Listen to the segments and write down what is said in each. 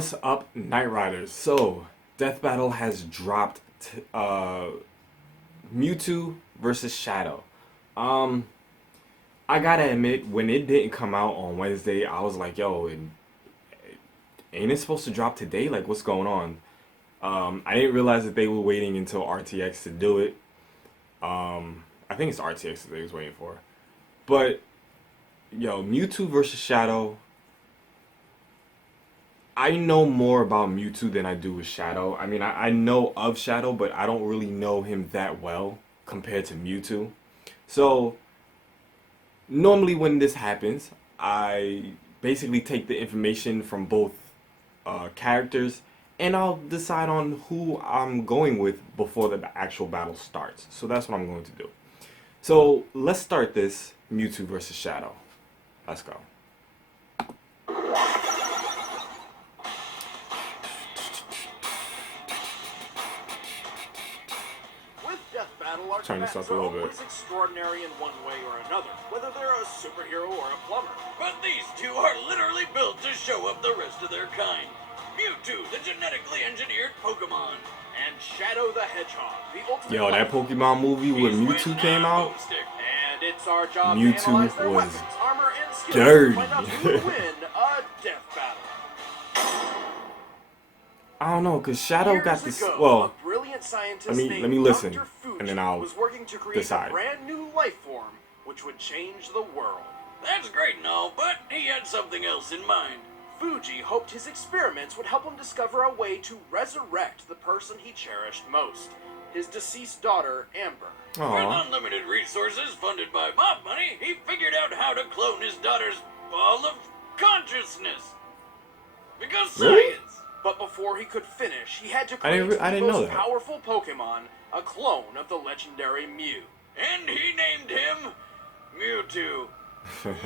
What's up, Night Riders? So, Death Battle has dropped Mewtwo versus Shadow. Um, I gotta admit, when it didn't come out on Wednesday, I was like, yo, ain't it supposed to drop today? Like, what's going on? I didn't realize that they were waiting until RTX to do it. I think it's RTX that they was waiting for. But, yo, Mewtwo versus Shadow. I know more about Mewtwo than I do with Shadow. I mean, I know of Shadow, but I don't really know him that well compared to Mewtwo. So, normally when this happens, I basically take the information from both characters and I'll decide on who I'm going with before the actual battle starts. So that's what I'm going to do. So, let's start this Mewtwo versus Shadow. Let's go. Turn this up a little bit. Always extraordinary in one way or another, whether they're a superhero or a plumber. But these two are literally built to show up the rest of their kind. Mewtwo, the genetically engineered Pokemon, and Shadow the Hedgehog, the ultimate. Yo, that Pokemon movie where Mewtwo came out. And it's our job to Mewtwo analyze their was weapons, armor, and skills dirty. to find out who will win a death battle. I don't know, cause Shadow got this. Ago, Well, a brilliant scientist let me named listen, Dr. Fuji and then I'll was working to create decide. a brand new life form which would change the world. That's great and all, but he had something else in mind. Fuji hoped his experiments would help him discover a way to resurrect the person he cherished most, his deceased daughter, Amber. Aw. With unlimited resources funded by mob money, he figured out how to clone his daughter's ball of consciousness. Because Really? science! But before he could finish, he had to I create didn't the know most that. powerful Pokemon, a clone of the legendary Mew. And he named him Mewtwo.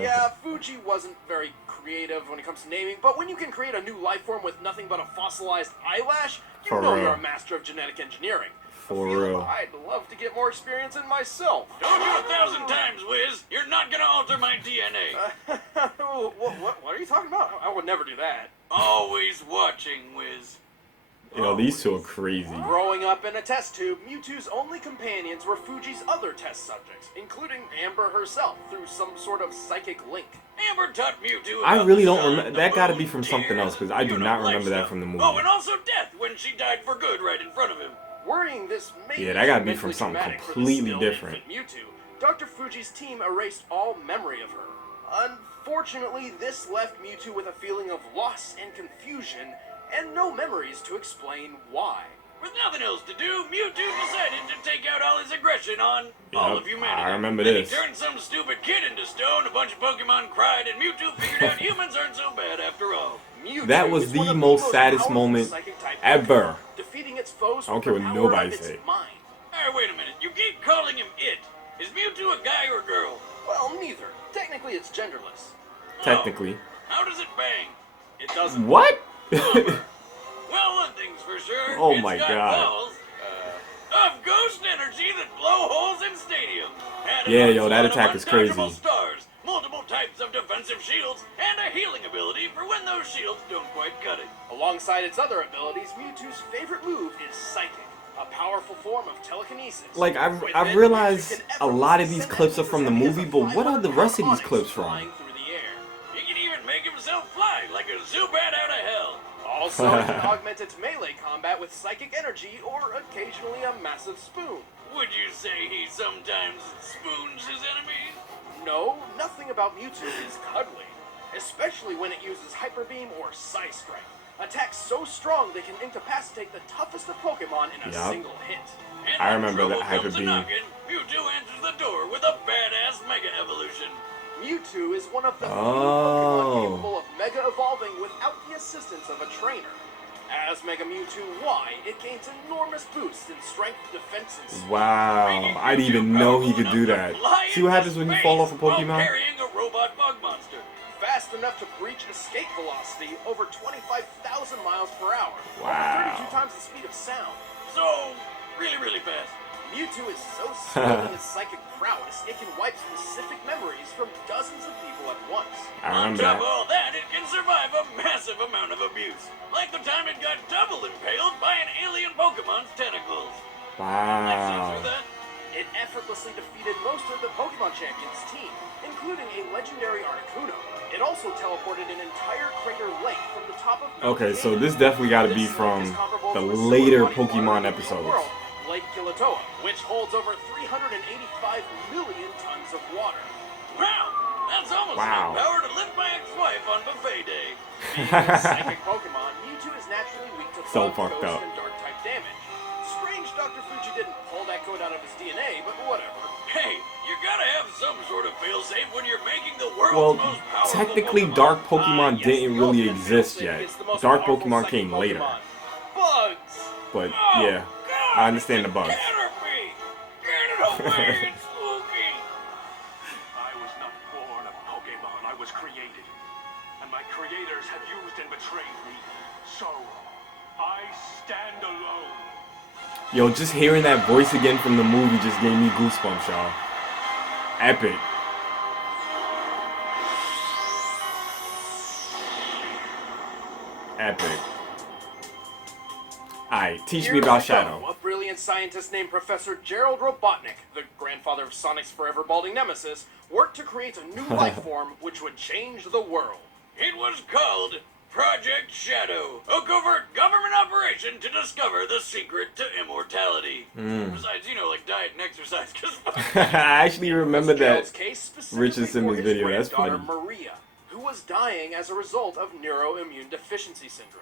Yeah, Fuji wasn't very creative when it comes to naming, but when you can create a new life form with nothing but a fossilized eyelash, you For know real. you're a master of genetic engineering. For I feel real. I'd love to get more experience in myself. Don't do 1,000 times, Wiz. You're not gonna alter my DNA. What are you talking about? I would never do that. Always watching, Wiz. Yo, these two are crazy. Growing up in a test tube, Mewtwo's only companions were Fuji's other test subjects, including Amber herself, through some sort of psychic link. Amber taught Mewtwo I about really the don't sun, remember. the That got to moon, be from something tears, else because I do you know, not life remember that stuff. from the movie. Oh, and also death when she died for good right in front of him. Worrying this may Yeah, that gotta be mentally from something traumatic for the completely still different. infant Mewtwo, Dr. Fuji's team erased all memory of her. Unfortunately, this left Mewtwo with a feeling of loss and confusion, and no memories to explain why. With nothing else to do, Mewtwo decided to take out all his aggression on all of humanity. I remember Then this. He turned some stupid kid into stone, a bunch of Pokemon cried, and Mewtwo figured out humans aren't so bad after all. Mewtwo That was is one the of most saddest powerful moment psychic-type ever. Pokemon, defeating its foes I don't with care the what power nobody of its say. mind. Wait a minute. You keep calling him it. Is Mewtwo a guy or a girl? Well, neither. Technically, it's genderless. Technically. How does it bang? It doesn't. What? Well, one thing's for sure. Oh it's my got God. balls of ghost energy that blow holes in stadiums. And Yeah, an yo, that onslaught of attack is untouchable crazy. Stars, multiple types of defensive shields, and a healing ability for when those shields don't quite cut it. Alongside its other abilities, Mewtwo's favorite move is Psychic, a powerful form of telekinesis. Like, With I've it, realized Mewtwo can a lot of effortlessly these send clips are enemies from as the heavy as movie, a but what are the 500-pound rest of these onyx clips from? flying through the air. He can even make himself fly like a Zubat out of hell. Also, he can augment its melee combat with psychic energy or occasionally a massive spoon. Would you say he sometimes spoons his enemies? No, nothing about Mewtwo is cuddly, especially when it uses Hyper Beam or Psy Strike. Attacks so strong they can incapacitate the toughest of Pokemon in a Yup. single hit. And I when remember that trouble Hyper comes Beam. a-knockin', Mewtwo answers the door with a badass Mega Evolution. Mewtwo is one of the few Pokemon capable of Mega Evolving without the assistance of a trainer. As Mega Mewtwo Y, it gains enormous boosts in strength, defense, and speed. Wow, making I didn't Mewtwo even know he powerful could do enough that. to fly See what into happens when you space fall off a while Pokemon? carrying a robot bug monster. Fast enough to breach escape velocity over 25,000 miles per hour. Wow. Over 32 times the speed of sound. So, really, really fast. Mewtwo is so skilled in his psychic prowess, it can wipe specific memories from dozens of people at once. I On remember top that. of all that, it can survive a massive amount of abuse. Like the time it got double impaled by an alien Pokemon's tentacles. I've seen Wow. through that. It effortlessly defeated most of the Pokemon Champions team, including a legendary Articuno. It also teleported an entire crater lake from the top of Mount Okay, so Canaan. this definitely got to be This lake from is comparable the to a sewer later body of water Pokemon in the episodes. world, Lake Kilauea, which holds over 385 million tons of water. Wow, that's almost Wow. enough power to lift my ex-wife on buffet day. Being a psychic Pokemon, Mewtwo is naturally weak to So bug, fucked ghost, up. and dark-type damage. Strange Dr. Fuji didn't pull that code out of his DNA, but whatever. Hey, you gotta have some sort of failsafe when you're making the world's Well, most powerful technically, Pokemon. Dark Pokemon Yes, didn't the really ultimate exist failsafe yet. is the most Dark powerful Pokemon psychic came later. Pokemon. Bugs! But Oh, yeah, God, I understand the it's a bugs. Caterpie! Get it away, it's spooky! I was not born a Pokemon, I was created. And my creators have used and betrayed me. So, I stand alone. Yo, just hearing that voice again from the movie just gave me goosebumps, y'all. Epic. Epic. Alright, teach me Years about ago, Shadow. a brilliant scientist named Professor Gerald Robotnik, the grandfather of Sonic's forever balding nemesis, worked to create a new life form which would change the world. It was called Project Shadow, a covert government operation to discover the secret to immortality. Besides, you know, like diet and exercise, because I actually remember that Gerald's case specifically Richard for Simmons his video. That's granddaughter, funny. Maria, who was dying as a result of neuroimmune deficiency syndrome.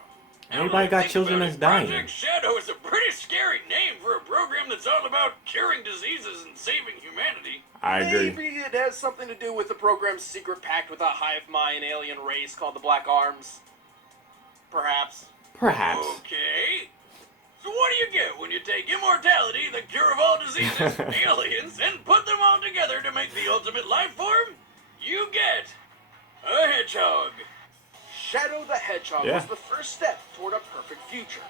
Everybody got children that's dying. Project Shadow is a pretty scary name for a program that's all about curing diseases and saving humanity. I agree. Maybe it has something to do with the program's secret pact with a hive mind alien race called the Black Arms. Perhaps. Perhaps. Okay. So what do you get when you take immortality, the cure of all diseases, aliens, and put them all together to make the ultimate life form? You get a hedgehog. Shadow the Hedgehog Yeah. was the first step toward a perfect future.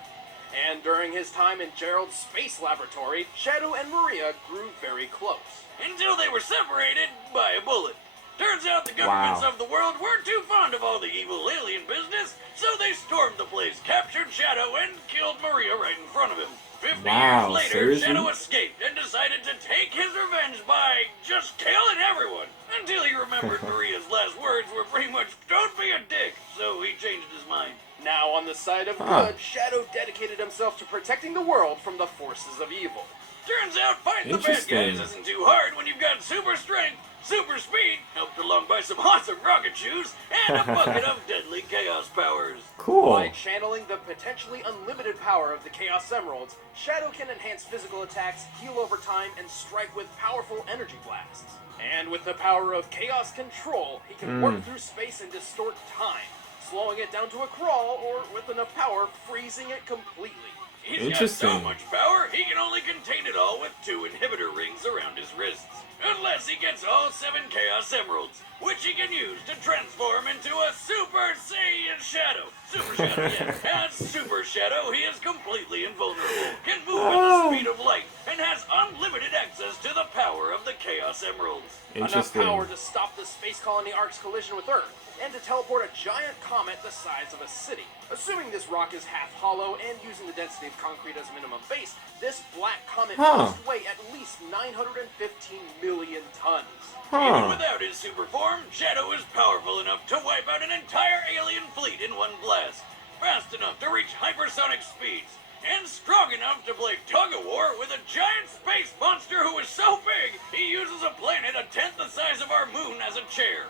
And during his time in Gerald's space laboratory, Shadow and Maria grew very close. Until they were separated by a bullet. Turns out the governments Wow. of the world weren't too fond of all the evil alien business, so they stormed the place, captured Shadow, and killed Maria right in front of him. 50 Wow, years later, seriously? Shadow escaped and decided to take his revenge by just killing everyone. Until he remembered Maria's last words were pretty much, "Don't be a dick," so he changed his mind. Now on the side of good, Shadow dedicated himself to protecting the world from the forces of evil. Turns out fighting the bad Interesting. guys isn't too hard when you've got super strength, super speed, helped along by some awesome rocket shoes, and a bucket of deadly chaos powers. Cool. By channeling the potentially unlimited power of the Chaos Emeralds, Shadow can enhance physical attacks, heal over time, and strike with powerful energy blasts. And with the power of Chaos Control, he can warp through space and distort time, slowing it down to a crawl, or with enough power, freezing it completely. He's got so Interesting. much power, he can only contain it all with 2 inhibitor rings around his wrists. Unless he gets all 7 Chaos Emeralds, which he can use to transform into a Super Saiyan Shadow. Super Shadow, yeah. As Super Shadow, he is completely invulnerable, can move at the speed of light, and has unlimited access to the power of the Chaos Emeralds. Interesting. Enough power to stop the space colony Ark's collision with Earth, and to teleport a giant comet the size of a city. Assuming this rock is half hollow and using the density of concrete as minimum base, this black comet must weigh at least 915 million tons. Even without his super form, Shadow is powerful enough to wipe out an entire alien fleet in one blast, fast enough to reach hypersonic speeds, and strong enough to play tug-of-war with a giant space monster who is so big he uses a planet a tenth the size of our moon as a chair.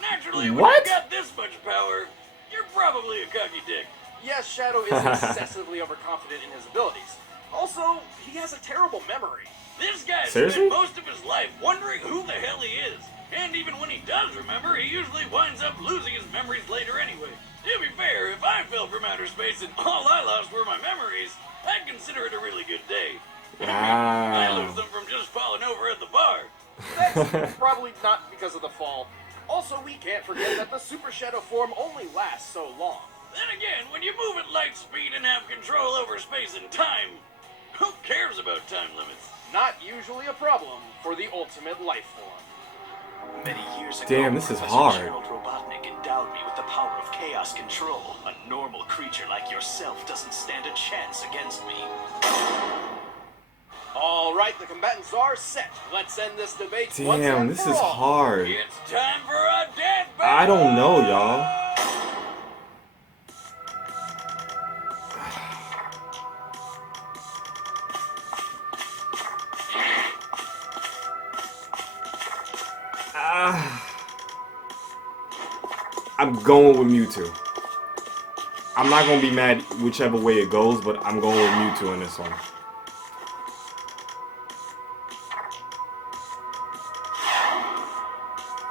Naturally, when What? you've got this much power, you're probably a cocky dick. Yes, Shadow is excessively overconfident in his abilities. Also, he has a terrible memory. This guy Seriously? spent most of his life wondering who the hell he is. And even when he does remember, he usually winds up losing his memories later anyway. To be fair, if I fell from outer space and all I lost were my memories, I'd consider it a really good day. I Wow. lose them from just falling over at the bar. That's probably not because of the fall. Also, we can't forget that the Super Shadow form only lasts so long. Then again, when you move at light speed and have control over space and time, who cares about time limits? not usually a problem for the ultimate life form. Many years ago, Damn, this is Professor hard. Gerald Robotnik endowed me with the power of chaos control. A normal creature like yourself doesn't stand a chance against me. All right, the combatants are set. Let's end this debate once Damn, and this for is all. hard. It's time for a death battle. I don't know, y'all. I'm going with Mewtwo. I'm not going to be mad whichever way it goes, but I'm going with Mewtwo in this one.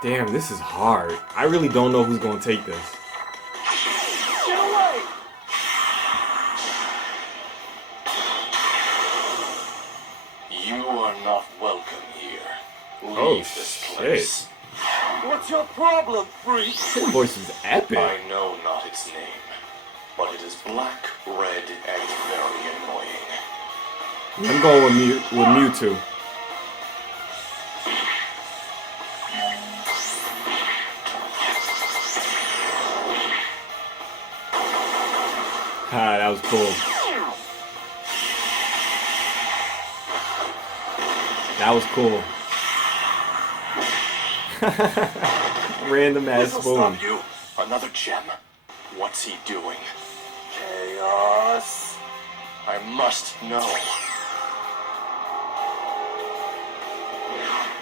Damn, this is hard. I really don't know who's going to take this. Get away! You are not welcome here. Leave Oh, this shit. place. What's your problem, freak? His voice is epic. I know not its name, but it is black, red, and very annoying. I'm going with Mewtwo. Ah, that was cool. That was cool. Random ass This'll spoon. stop you. Another gem? What's he doing? Chaos. I must know.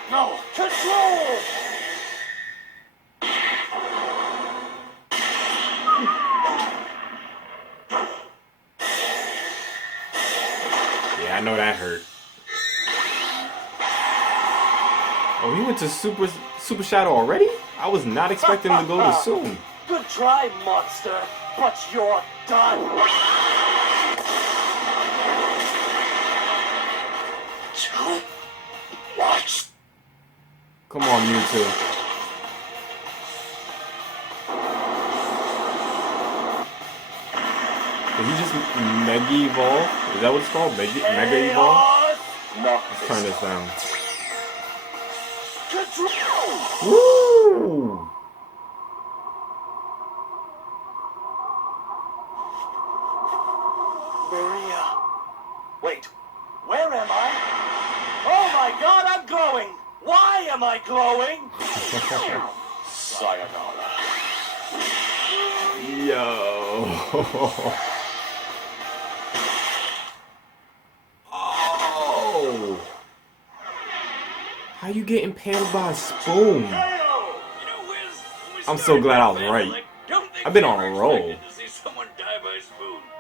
No! Control. Yeah, I know that hurt. Oh, he went to Super Shadow already? I was not expecting him to go this soon. Good try, monster, but you're done. Too much. Come on, Mewtwo. Did he just Mega Evolve? Is that what it's called? Mega Evolve? Not Let's turn this down. Control. Woo! Maria. Wait, where am I? Oh my god, I'm glowing! Why am I glowing? Sayonara. Yo. Oh. How you get impaled by a spoon? I'm so glad I was right. I've been on a roll.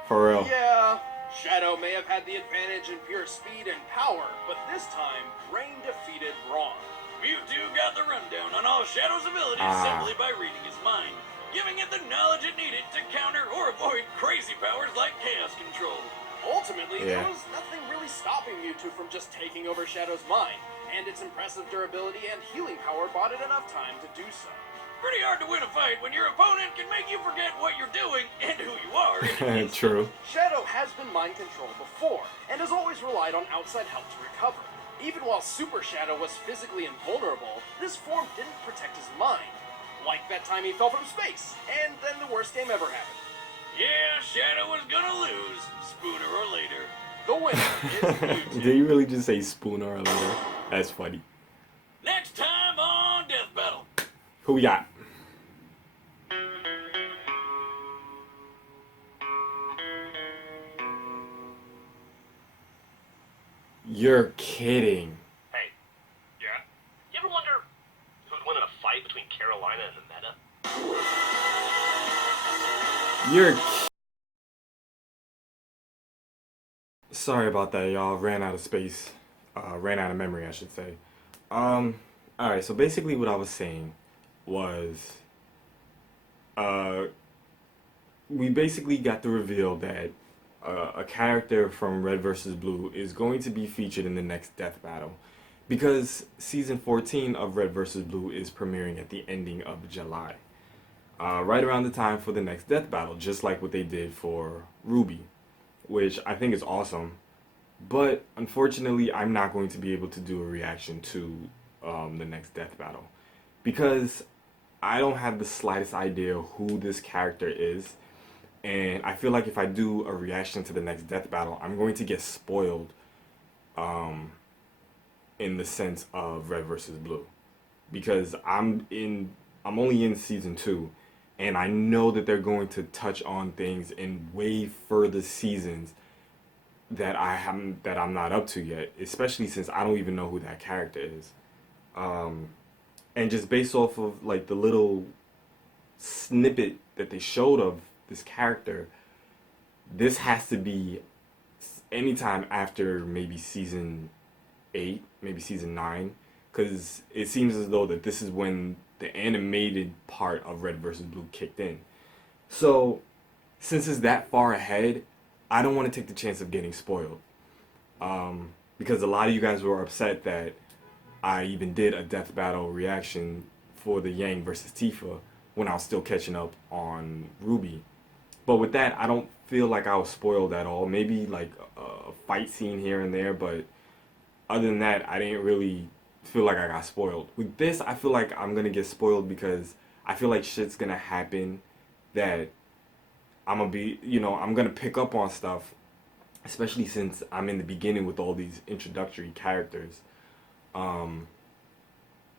For real. Yeah, Shadow may have had the advantage in pure speed and power, but this time, Brain defeated Brawn. Mewtwo got the rundown on all Shadow's abilities simply by reading his mind, giving it the knowledge it needed to counter or avoid crazy powers like Chaos Control. Ultimately, there was nothing really stopping Mewtwo from just taking over Shadow's mind, and its impressive durability and healing power bought it enough time to do so. Pretty hard to win a fight when your opponent can make you forget what you're doing and who you are. True. Shadow has been mind controlled before, and has always relied on outside help to recover. Even while Super Shadow was physically invulnerable, this form didn't protect his mind. Like that time he fell from space, and then the worst game ever happened. Yeah, Shadow was gonna lose, sooner or later. The winner is Mewtwo. Did you really just say spooner earlier? That's funny. Next time on Death Battle. Who we got? You're kidding. Hey, yeah? You ever wonder who'd win in a fight between Carolina and the Meta? You're Sorry about that, y'all. Ran out of space. Ran out of memory, I should say. Alright, so basically what I was saying was we basically got the reveal that a character from Red vs. Blue is going to be featured in the next Death Battle because Season 14 of Red vs. Blue is premiering at the ending of July. Right around the time for the next Death Battle, just like what they did for Ruby, which I think is awesome. But unfortunately, I'm not going to be able to do a reaction to the next death battle because I don't have the slightest idea who this character is. And I feel like if I do a reaction to the next death battle, I'm going to get spoiled um, in the sense of Red versus Blue because I'm only in season 2 and I know that they're going to touch on things in way further seasons that I'm not up to yet, especially since I don't even know who that character is. And just based off of like the little snippet that they showed of this character, this has to be anytime after maybe season 8, maybe season 9, because it seems as though that this is when the animated part of Red versus Blue kicked in. So since it's that far ahead, I don't want to take the chance of getting spoiled. Because a lot of you guys were upset that I even did a death battle reaction for the Yang versus Tifa when I was still catching up on Ruby. But with that, I don't feel like I was spoiled at all. Maybe like a fight scene here and there, but other than that, I didn't really feel like I got spoiled. With this, I feel like I'm gonna get spoiled because I feel like shit's gonna happen that I'm gonna pick up on stuff, especially since I'm in the beginning with all these introductory characters. Um,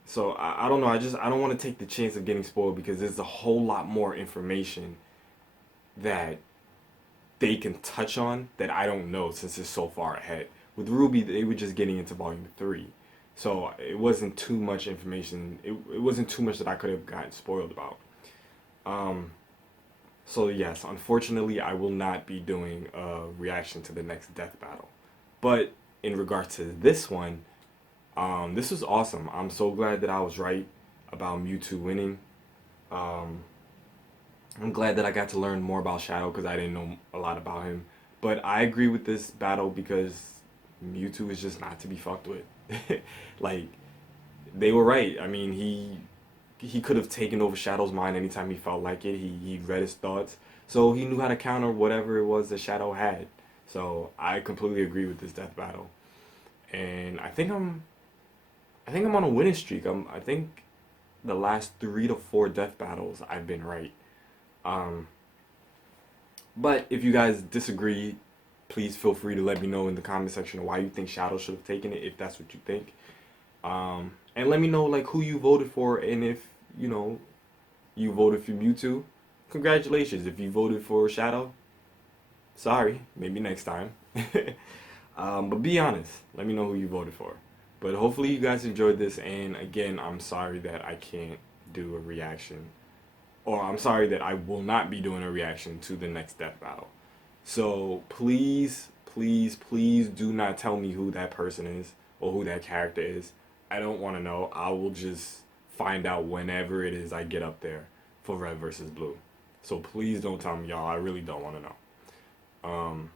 so I don't know. I don't want to take the chance of getting spoiled because there's a whole lot more information that they can touch on that I don't know since it's so far ahead. With Ruby, they were just getting into volume 3. So it wasn't too much information. It wasn't too much that I could have gotten spoiled about. So yes, unfortunately, I will not be doing a reaction to the next death battle. But in regard to this one, this was awesome. I'm so glad that I was right about Mewtwo winning. I'm glad that I got to learn more about Shadow because I didn't know a lot about him. But I agree with this battle because Mewtwo is just not to be fucked with. Like, they were right. I mean, he could have taken over Shadow's mind anytime he felt like it. He read his thoughts. So he knew how to counter whatever it was that Shadow had. So I completely agree with this death battle. And I think I'm on a winning streak. I think the last 3 to 4 death battles I've been right. But if you guys disagree, please feel free to let me know in the comment section why you think Shadow should have taken it, if that's what you think. And let me know like who you voted for, and if you voted for Mewtwo, congratulations. If you voted for Shadow, sorry, maybe next time. But be honest, let me know who you voted for. But hopefully you guys enjoyed this, and again, I'm sorry that I can't do a reaction, or I'm sorry that I will not be doing a reaction to the next death battle. So please, please, please do not tell me who that person is or who that character is. I don't want to know. I will just find out whenever it is I get up there for Red versus Blue. So please don't tell me, y'all. I really don't want to know.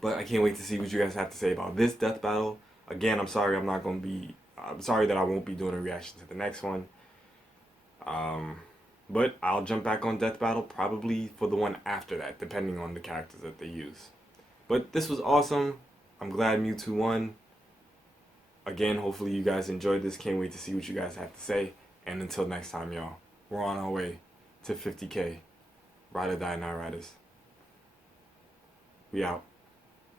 But I can't wait to see what you guys have to say about this death battle. Again, I'm sorry I'm sorry that I won't be doing a reaction to the next one. But I'll jump back on death battle probably for the one after that, depending on the characters that they use. But this was awesome. I'm glad Mewtwo won. Again, hopefully you guys enjoyed this. Can't wait to see what you guys have to say. And until next time, y'all, we're on our way to 50K. Ride or die, not riders. We out.